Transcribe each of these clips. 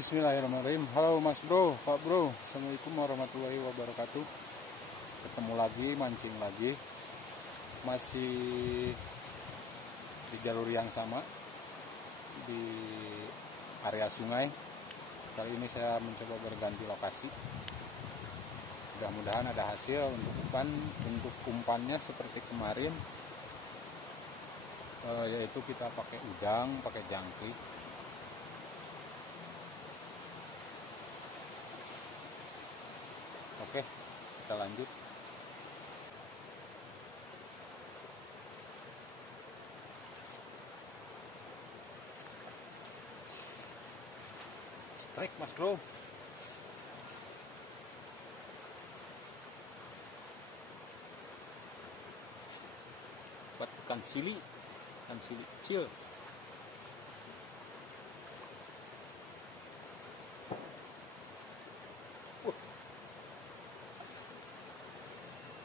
Bismillahirrahmanirrahim. Halo Mas Bro, Pak Bro, Assalamualaikum warahmatullahi wabarakatuh. Ketemu lagi, mancing lagi. Masih di jalur yang sama, di area sungai. Kali ini saya mencoba berganti lokasi. Mudah-mudahan ada hasil untuk umpan. Untuk umpannya seperti kemarin, yaitu kita pakai udang, pakai jangkrik. Oke, kita lanjut. Strike Mas Bro. Buat ikan sili kecil.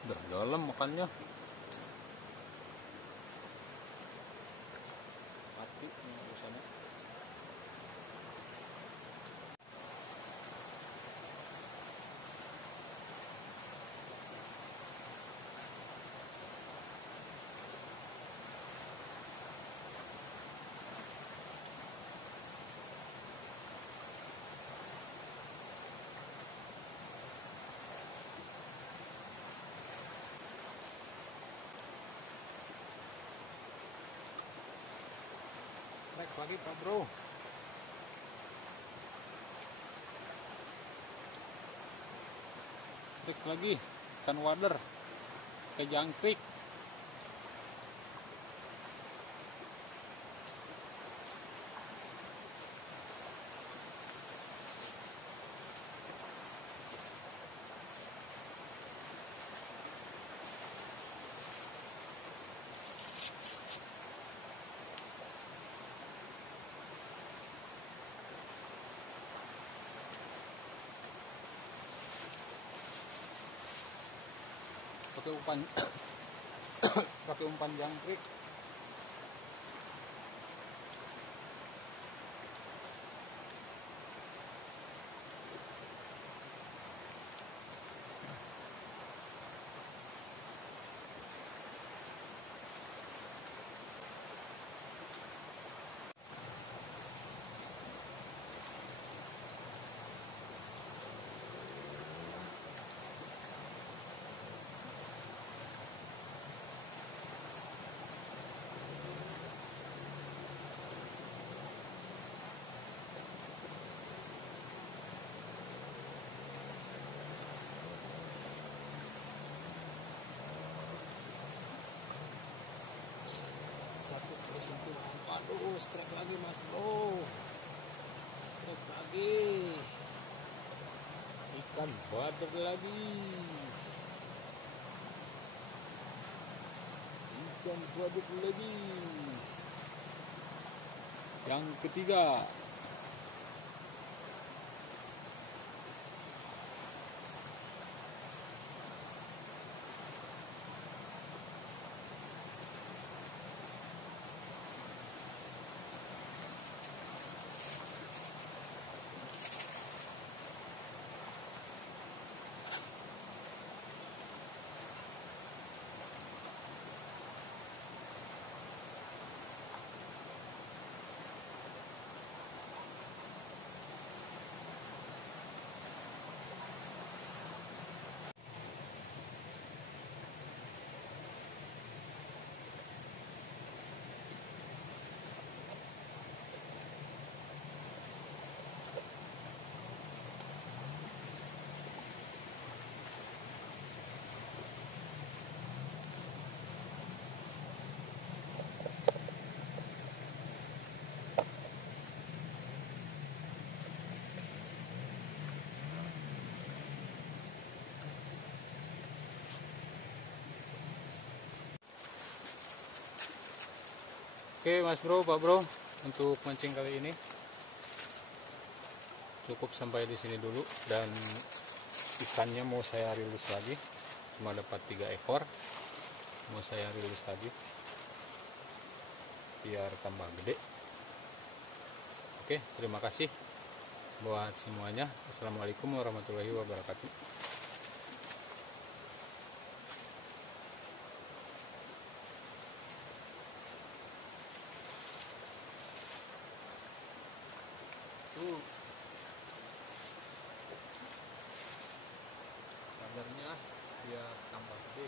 Udah dalam makannya. Mati di sana. Strike lagi Pak Bro. Strike lagi ikan wader ke jangkrik. Pakai umpan jangkrik. Aduh, strike lagi Mas Bro. Strike lagi. Ikan wader lagi. Ikan wader lagi. Yang ketiga. Oke Mas Bro, Pak Bro, untuk mancing kali ini cukup sampai di sini dulu, dan ikannya mau saya rilis lagi, cuma dapat 3 ekor, mau saya rilis lagi biar tambah gede. Oke, terima kasih buat semuanya. Assalamualaikum warahmatullahi wabarakatuh. Kadarnya biar tambah gede.